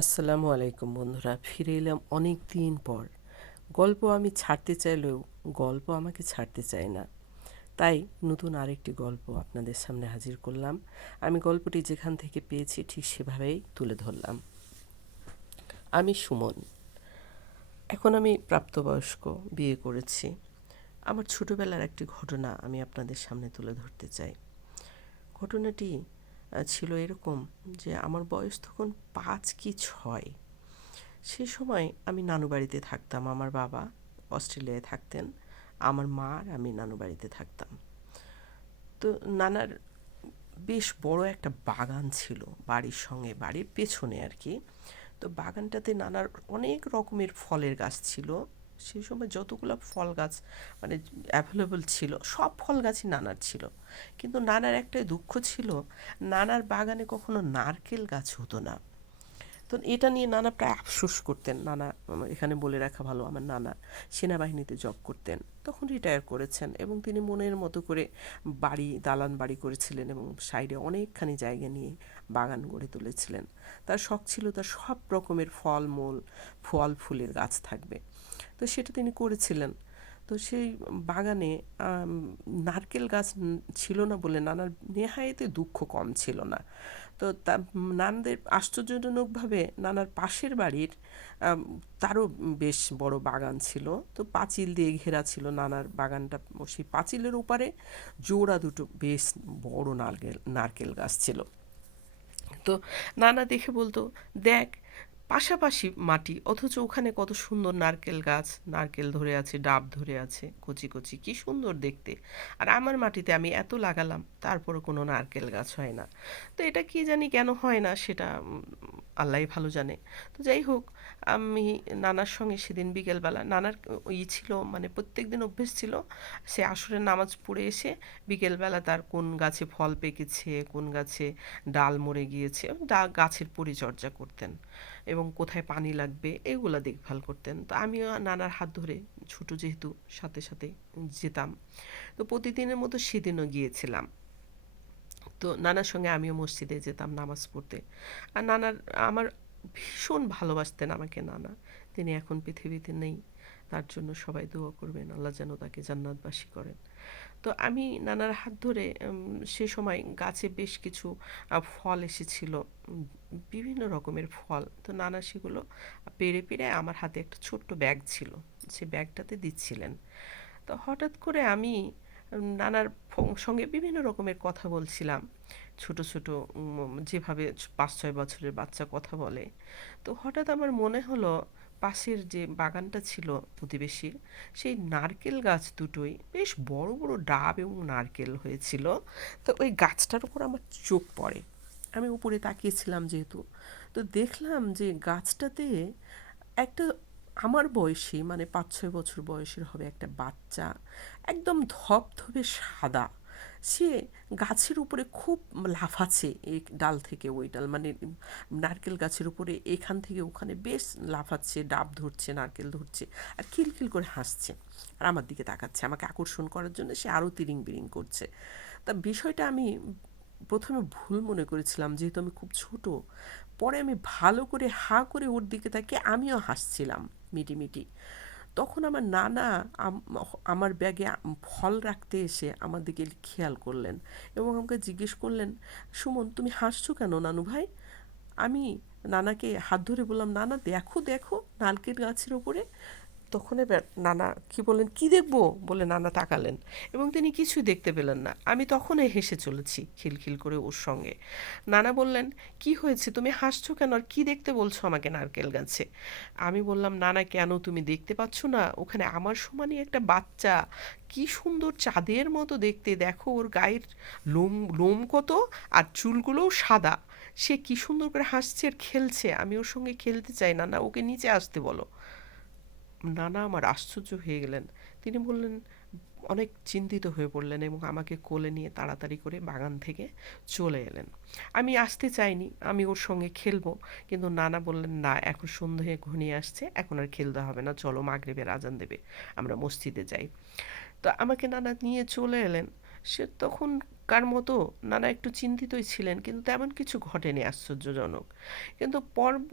আসসালামু আলাইকুম বন্ধুরা, ফিরে এলাম অনেক দিন পর। গল্প আমি ছাড়তে চাইলেও গল্প আমাকে ছাড়তে চায় না। তাই নতুন আরেকটি গল্প আপনাদের সামনে হাজির করলাম। আমি গল্পটি যেখান থেকে পেয়েছি ঠিক সেভাবেই তুলে ধরলাম। আমি সুমন। এখন আমি প্রাপ্তবয়স্ক, বিয়ে করেছি। আমার ছোটোবেলার একটি ঘটনা আমি আপনাদের সামনে তুলে ধরতে চাই। ঘটনাটি ছিল এরকম যে আমার বয়স তখন পাঁচ কি ছয়। সে সময় আমি নানু বাড়িতে থাকতাম, আমার বাবা অস্ট্রেলিয়ায় থাকতেন, আমার মা আর আমি নানু বাড়িতে থাকতাম। তো নানার বেশ বড় একটা বাগান ছিল বাড়ির সঙ্গে, বাড়ির পেছনে আর কি। তো বাগানটাতে নানার অনেক রকমের ফলের গাছ ছিল। সেই সময় যতগুলো ফল গাছ মানে অ্যাভেলেবল ছিল, সব ফল গাছই নানার ছিল। কিন্তু নানার একটাই দুঃখ ছিল, নানার বাগানে কখনো নারকেল গাছ হতো না। তো এটা নিয়ে নানা প্রায় আফসোস করতেন। নানা এখানে বলে রাখা ভালো, আমার নানা সেনাবাহিনীতে জব করতেন। তখন রিটায়ার করেছেন এবং তিনি মনের মতো করে বাড়ি, দালান বাড়ি করেছিলেন এবং সাইডে অনেকখানি জায়গা নিয়ে বাগান গড়ে তুলেছিলেন। তার শখ ছিল তার সব রকমের ফল মূল ফল ফুলের গাছ থাকবে। তো সেটা তিনি করেছিলেন। তো সেই বাগানে নারকেল গাছ ছিল না বলে নানার নেহায়েতে দুঃখ কম ছিল না। তো তা, নানদের আশ্চর্যজনকভাবে নানার পাশের বাড়ির তারও বেশ বড় বাগান ছিল। তো পাঁচিল দিয়ে ঘেরা ছিল নানার বাগানটা। সেই পাঁচিলের ওপারে জোড়া দুটো বেশ বড় নারকেল নারকেল গাছ ছিল। তো নানা দেখে বলতো, দেখ পাশাপাশি মাটি, অথচ ওখানে কত সুন্দর নারকেল গাছ, নারকেল ধরে আছে, ডাব ধরে আছে, কচি কচি, কি সুন্দর দেখতে। আর আমার মাটিতে আমি এত লাগালাম, তারপরও কোনো নারকেল গাছ হয় না। তো এটা কি জানি কেন হয় না, সেটা আল্লাহই ভালো জানে। তো যাই হোক, আমি নানার সঙ্গে সেদিন বিকেলবেলা, নানার ই ছিল মানে প্রত্যেক দিন অভ্যেস ছিল, সে আসরের নামাজ পড়ে এসে বিকেলবেলা তার কোন গাছে ফল পেকেছে, কোন গাছে ডাল মরে গিয়েছে ডা, গাছের পরিচর্যা করতেন এবং কোথায় পানি লাগবে, এগুলো দেখভাল করতেন। তো আমিও নানার হাত ধরে ছোটো যেহেতু, সাথে সাথে যেতাম। তো প্রতিদিনের মতো সেদিনও গিয়েছিলাম। তো নানার সঙ্গে আমিও মসজিদে যেতাম নামাজ পড়তে। আর নানার, আমার ভীষণ ভালোবাসতেন আমাকে নানা। তিনি এখন পৃথিবীতে নেই, তার জন্য সবাই দোয়া করবেন, আল্লাহ যেন তাকে জান্নাতবাসী করেন। তো আমি নানার হাত ধরে সে সময় গাছে বেশ কিছু ফল এসেছিল বিভিন্ন রকমের ফল। তো নানা সেগুলো পেরে পেরে আমার হাতে একটা ছোট্ট ব্যাগ ছিল, সে ব্যাগটাতে দিচ্ছিলেন। তো হঠাৎ করে আমি নানার সঙ্গে বিভিন্ন রকমের কথা বলছিলাম। ছোট ছোট যেভাবে পাঁচ ছয় বছরের বাচ্চা কথা বলে। তো হঠাৎ আমার মনে হলো, পাশের যে বাগানটা ছিল প্রতিবেশীর, সেই নারকেল গাছ দুটোই বেশ বড় বড় ডাব এবং নারকেল হয়েছিল। তো ওই গাছটার উপর আমার চোখ পড়ে। আমি উপরে তাকিয়েছিলাম যেহেতু। তো দেখলাম যে গাছটাতে একটা, আমার বয়সী মানে পাঁচ ছয় বছর বয়সের হবে একটা বাচ্চা। একদম ধপধপে সাদা। সে গাছের উপরে খুব লাফাচ্ছে এই ডাল থেকে ওই ডাল মানে নারকেল গাছের উপরে, এখান থেকে ওখানে বেশ লাফাচ্ছে, ডাব ধরছে, নারকেল ধরছে, আর খিলখিল করে হাসছে। আর আমার দিকে তাকাচ্ছে, আমাকে আকর্ষণ করার জন্য সে আরও তিরিং বিরিং করছে। তা বিষয়টা আমি প্রথমে ভুল মনে করেছিলাম, যেহেতু আমি খুব ছোট। পরে আমি ভালো করে হা করে ওর দিকে তাকিয়ে আমিও হাসছিলাম মিটিমিটি। তখন আমার নানা আমার ব্যাগে ফল রাখতে এসে আমার দিকে খেয়াল করলেন এবং আমাকে জিজ্ঞেস করলেন, সুমন, তুমি হাসছো কেন নানু ভাই? আমি নানাকে হাত ধরে বললাম, নানা, দেখো দেখো, নারকেল গাছের ওপরে তখন এবার নানা, কি বললেন? কি দেখব? বলে নানা তাকালেন এবং তিনি কিছুই দেখতে পেলেন না। আমি তখনই হেসে চলেছি, খিলখিল করে ওর সঙ্গে। নানা বললেন, কি হয়েছে? তুমি হাসছো কেন? আর কি দেখতে বলছো আমাকে নারকেল গাছে? আমি বললাম, নানা, কেন তুমি দেখতে পাচ্ছ না? ওখানে আমার সমানই একটা বাচ্চা। কি সুন্দর চাঁদের মতো দেখতে। দেখো ওর গায়ের লোম লোম কত আর চুলগুলোও সাদা। সে কি সুন্দর করে হাসছে আর খেলছে। আমি ওর সঙ্গে খেলতে চাই না না ওকে নিচে আসতে বলো। নানা আমার আশ্চর্য হয়ে গেলেন। তিনি বললেন, অনেক চিন্তিত হয়ে পড়লেন এবং আমাকে কোলে নিয়ে তাড়াতাড়ি করে বাগান থেকে চলে এলেন। আমি আসতে চাইনি, আমি ওর সঙ্গে খেলব। কিন্তু নানা বললেন, না, এখন সন্ধে ঘনিয়ে আসছে, এখন আর খেলতে হবে না, চলো মাগরিবের আজান দেবে, আমরা মসজিদে যাই। তো আমাকে নানা নিয়ে চলে এলেন। সে তখন ধাক্কার মতো নানা একটু চিন্তিতই ছিলেন, কিন্তু তেমন কিছু ঘটেনি আশ্চর্যজনক। কিন্তু পর্ব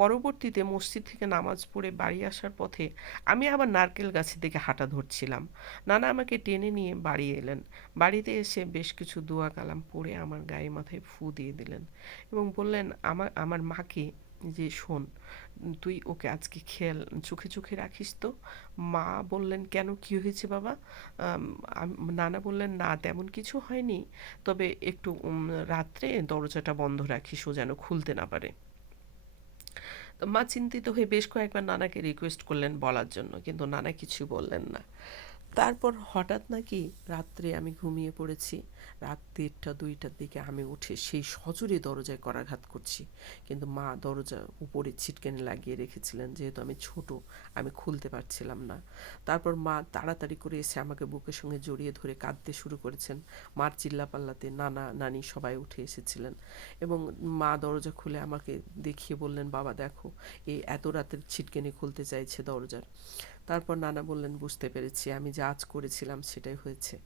পরবর্তীতে মসজিদ থেকে নামাজ পড়ে বাড়ি আসার পথে আমি আবার নারকেল গাছের দিকে হাঁটা ধরছিলাম। নানা আমাকে টেনে নিয়ে বাড়ি এলেন। বাড়িতে এসে বেশ কিছু দোয়া কালাম পড়ে আমার গায়ে মাথায় ফু দিয়ে দিলেন এবং বললেন আমার আমার মাকে যে শোন, তুই ওকে আজকে খেয়াল, চোখে চোখে রাখিস তো। মা বললেন, কেন? কি হয়েছে বাবা? নানা বললেন, না, তেমন কিছু হয়নি। তবে একটু রাত্রে দরজাটা বন্ধ রাখিস, ও যেন খুলতে না পারে। মা চিন্তিত হয়ে বেশ কয়েকবার নানাকে রিকোয়েস্ট করলেন বলার জন্য, কিন্তু নানা কিছু বললেন না। তারপর হঠাৎ নাকি রাত্রে আমি ঘুমিয়ে পড়েছি। রাত দেড়টা, দুইটার দিকে আমি উঠে সেই সজোরে দরজায় করাঘাত করছি। কিন্তু মা দরজা উপরে ছিটকেনে লাগিয়ে রেখেছিলেন, যেহেতু আমি ছোট, আমি খুলতে পারছিলাম না। তারপর মা তাড়াতাড়ি করে এসে আমাকে বুকের সঙ্গে জড়িয়ে ধরে কাঁদতে শুরু করেছেন। মার চিল্লাপাল্লাতে নানা নানি সবাই উঠে এসেছিলেন এবং মা দরজা খুলে আমাকে দেখিয়ে বললেন, বাবা, দেখো, এই এত রাতের ছিটকেনে খুলতে চাইছে দরজার। তারপর নানা বললেন, বুঝতে পেরেছি, আমি যা আজ করেছিলাম সেটাই হয়েছে।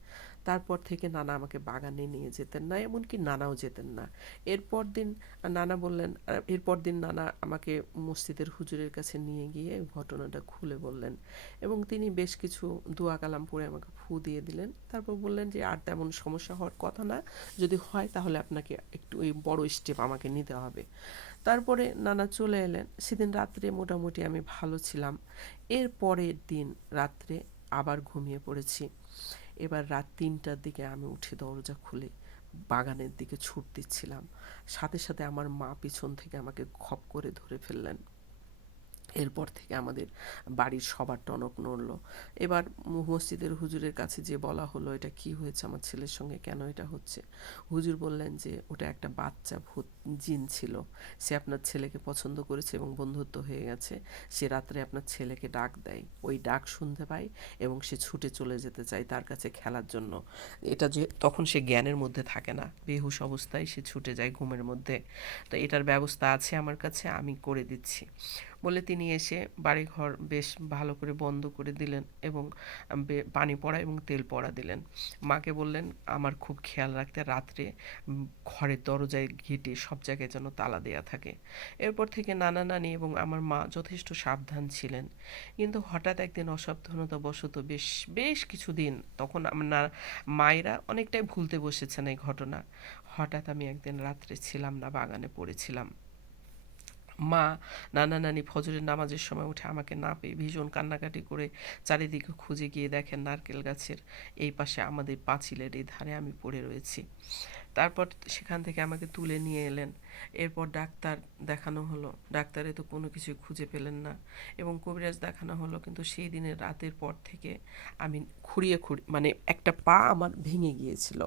তারপর থেকে নানা আমাকে বাগানে নিয়ে যেতেন না, এমনকি নানাও যেতেন না। এরপর দিন নানা বললেন, এরপর দিন নানা আমাকে মসজিদের হুজুরের কাছে নিয়ে গিয়ে ঘটনাটা খুলে বললেন এবং তিনি বেশ কিছু দোয়া কালাম পরে আমাকে ফু দিয়ে দিলেন। তারপর বললেন যে, আর তেমন সমস্যা হওয়ার কথা না। যদি হয় তাহলে আপনাকে একটু ওই বড় স্টেপ আমাকে নিতে হবে। তারপরে নানা চলে এলেন। সেদিন রাত্রে মোটামুটি আমি ভালো ছিলাম। এর পরের দিন রাত্রে আবার ঘুমিয়ে পড়েছি। এবার রাত তিনটার দিকে আমি উঠে দরজা খুলে বাগানের দিকে ছুট দিচ্ছিলাম। সাথে সাথে আমার মা পিছন থেকে আমাকে খপ করে ধরে ফেললেন। এরপর থেকে আমাদের বাড়ির সবার টনক নড়লো। এবার মসজিদের হুজুরের কাছে যে বলা হলো, এটা কি হয়েছে? আমার ছেলের সঙ্গে কেন এটা হচ্ছে? হুজুর বললেন যে, ওটা একটা বাচ্চা ভূত, জিন ছিল। সে আপনার ছেলেকে পছন্দ করেছে এবং বন্ধুত্ব হয়ে গেছে। সে রাত্রে আপনার ছেলেকে ডাক দেয়। ওই ডাক শুনতে পায় এবং সে ছুটে চলে যেতে চায় তার কাছে খেলার জন্য। এটা যে, তখন সে জ্ঞানের মধ্যে থাকে না। বেহুশ অবস্থায় সে ছুটে যায় ঘুমের মধ্যে। তো এটার ব্যবস্থা আছে আমার কাছে, আমি করে দিচ্ছি। বলে তিনি এসে বাড়িঘর বেশ ভালো করে বন্ধ করে দিলেন এবং পানি পড়া এবং তেল পড়া দিলেন। মাকে বললেন, আমার খুব খেয়াল রাখতে রাত্রে ঘরের দরজায় ঘেটে সব জায়গায় যেন তালা দেয়া থাকে। এরপর থেকে নানা নানি এবং আমার মা যথেষ্ট সাবধান ছিলেন। কিন্তু হঠাৎ একদিন অসাবধানতা বশত বেশ বেশ কিছুদিন তখন আমার মায়েরা অনেকটাই ভুলতে বসেছেন এই ঘটনা। হঠাৎ আমি একদিন রাত্রে ছিলাম না, বাগানে পড়েছিলাম। মা নানা নানি ফজরের নামাজের সময় উঠে আমাকে না পেয়ে ভীষণ কান্নাকাটি করে চারিদিকে খুঁজে গিয়ে দেখেন নারকেল গাছের এই পাশে আমাদের পাঁচিলের এই ধারে আমি পড়ে রয়েছি। তারপর সেখান থেকে আমাকে তুলে নিয়ে এলেন। এরপর ডাক্তার দেখানো হলো। ডাক্তারে তো কোনো কিছুই খুঁজে পেলেন না এবং কবিরাজ দেখানো হলো, কিন্তু সেই দিনের রাতের পর থেকে আমি খুঁড়িয়ে খুঁড়ি মানে একটা পা আমার ভেঙে গিয়েছিল।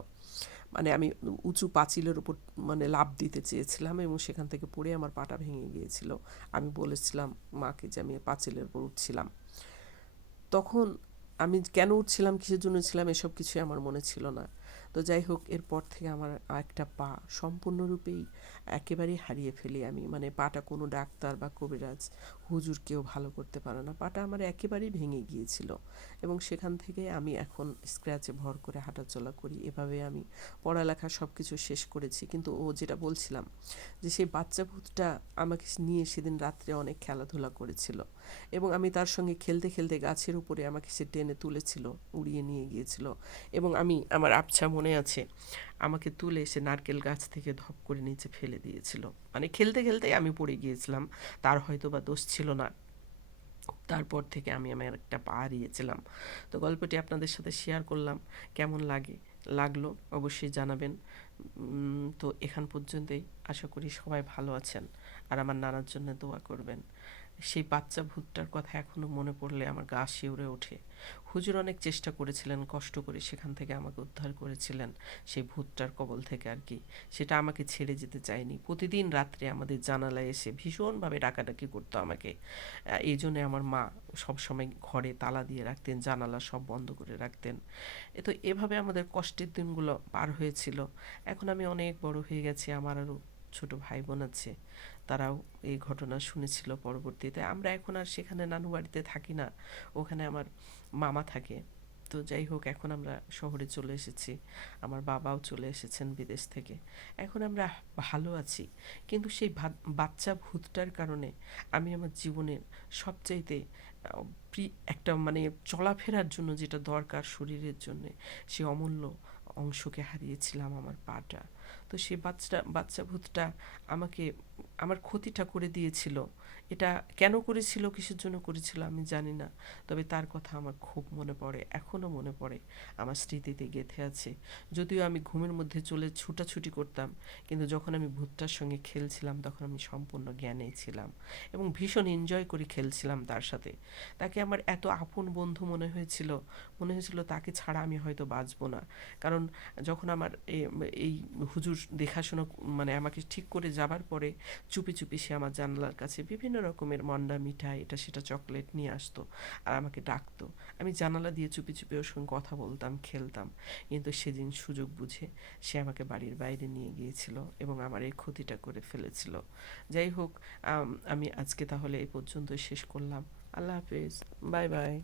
মানে আমি উঁচু পাঁচিলের উপর মানে লাভ দিতে চেয়েছিলাম এবং সেখান থেকে পড়ে আমার পাটা ভেঙে গিয়েছিল। আমি বলেছিলাম মাকে যে আমি পাঁচিলের উপর উঠছিলাম। তখন আমি কেন উঠছিলাম, কিসের জন্য ছিলাম, এসব কিছুই আমার মনে ছিল না। তো যাই হোক, এরপর থেকে আমার একটা পা সম্পূর্ণরূপেই একেবারেই হারিয়ে ফেলি আমি। মানে পাটা কোনো ডাক্তার বা কবিরাজ, হুজুর কেউ ভালো করতে পারে না। পাটা আমার একেবারেই ভেঙে গিয়েছিল এবং সেখান থেকে আমি এখন স্ক্র্যাচে ভর করে হাঁটাচলা করি। এভাবে আমি পড়ালেখা সব কিছু শেষ করেছি। কিন্তু ও যেটা বলছিলাম যে সেই বাচ্চা ভূতটা আমাকে নিয়ে সেদিন রাত্রে অনেক খেলাধুলা করেছিল এবং আমি তার সঙ্গে খেলতে খেলতে গাছের উপরে আমাকে সে টেনে তুলেছিল, উড়িয়ে নিয়ে গিয়েছিল এবং আমি আমার আবছা মনে আছে, আমাকে তুলে এসে নারকেল গাছ থেকে ধপ করে নিচে ফেলে দিয়েছিল। মানে খেলতে খেলতেই আমি পড়ে গিয়েছিলাম, তার হয়তো বা দোষ ছিল না। তারপর থেকে আমি আমার একটা পা হারিয়েছিলাম। তো গল্পটি আপনাদের সাথে শেয়ার করলাম, কেমন লাগে, লাগল অবশ্যই জানাবেন। তো এখান পর্যন্তই আশা করি সবাই ভালো আছেন, আর আমার নানার জন্য দোয়া করবেন। সেই বাচ্চা ভূতটার কথা এখনও মনে পড়লে আমার গা শিউরে ওঠে। হুজুর অনেক চেষ্টা করেছিলেন, কষ্ট করে সেখান থেকে আমাকে উদ্ধার করেছিলেন সেই ভূতটার কবল থেকে আর কি। সেটা আমাকে ছেড়ে যেতে চায়নি। প্রতিদিন রাত্রে আমাদের জানালায় এসে ভীষণভাবে ডাকাডাকি করতো আমাকে। এই জন্যে আমার মা সবসময় ঘরে তালা দিয়ে রাখতেন, জানালা সব বন্ধ করে রাখতেন। এ তো এভাবে আমাদের কষ্টের দিনগুলো পার হয়েছিল। এখন আমি অনেক বড় হয়ে গেছি, আমার আরও ছোট ভাই বোন আছে, তারাও এই ঘটনা শুনেছিল পরবর্তীতে। আমরা এখন আর সেখানে নানু বাড়িতে থাকি না, ওখানে আমার মামা থাকে। তো যাই হোক, এখন আমরা শহরে চলে এসেছি। আমার বাবাও চলে এসেছেন বিদেশ থেকে। এখন আমরা ভালো আছি। কিন্তু সেই বাচ্চা ভূতটার কারণে আমি আমার জীবনের সবচাইতে একটা মানে চলাফেরার জন্য যেটা দরকার শরীরের জন্য, সে অমূল্য অংশকে হারিয়েছিলাম আমার পাটা। তো সে বাচ্চা বাচ্চা ভূতটা আমাকে আমার ক্ষতিটা করে দিয়েছিল। এটা কেন করেছিল, কিসের জন্য করেছিল আমি জানি না। তবে তার কথা আমার খুব মনে পড়ে এখনও মনে পড়ে। আমার স্মৃতিতে গেঁথে আছে। যদিও আমি ঘুমের মধ্যে চলে ছুটাছুটি করতাম, কিন্তু যখন আমি ভূতটার সঙ্গে খেলছিলাম, তখন আমি সম্পূর্ণ জ্ঞানেই ছিলাম এবং ভীষণ এনজয় করে খেলছিলাম তার সাথে। তাকে আমার এত আপন বন্ধু মনে হয়েছিল মনে হয়েছিল তাকে ছাড়া আমি হয়তো বাঁচবো না। কারণ যখন আমার এই হুজুর দেখাশোনা মানে আমাকে ঠিক করে যাবার পরে চুপি চুপি সে আমার জানলার কাছে বিভিন্ন রকমের মন্ডা মিঠাই, এটা সেটা চকলেট নিয়ে আসতো আর আমাকে ডাকতো। আমি জানালা দিয়ে চুপি চুপি ওর সঙ্গে কথা বলতাম, খেলতাম। কিন্তু সেদিন সুযোগ বুঝে সে আমাকে বাড়ির বাইরে নিয়ে গিয়েছিল এবং আমার এই ক্ষতিটা করে ফেলেছিল। যাই হোক, আমি আজকে তাহলে এই পর্যন্ত শেষ করলাম। আল্লাহ হাফিজ। Bye bye.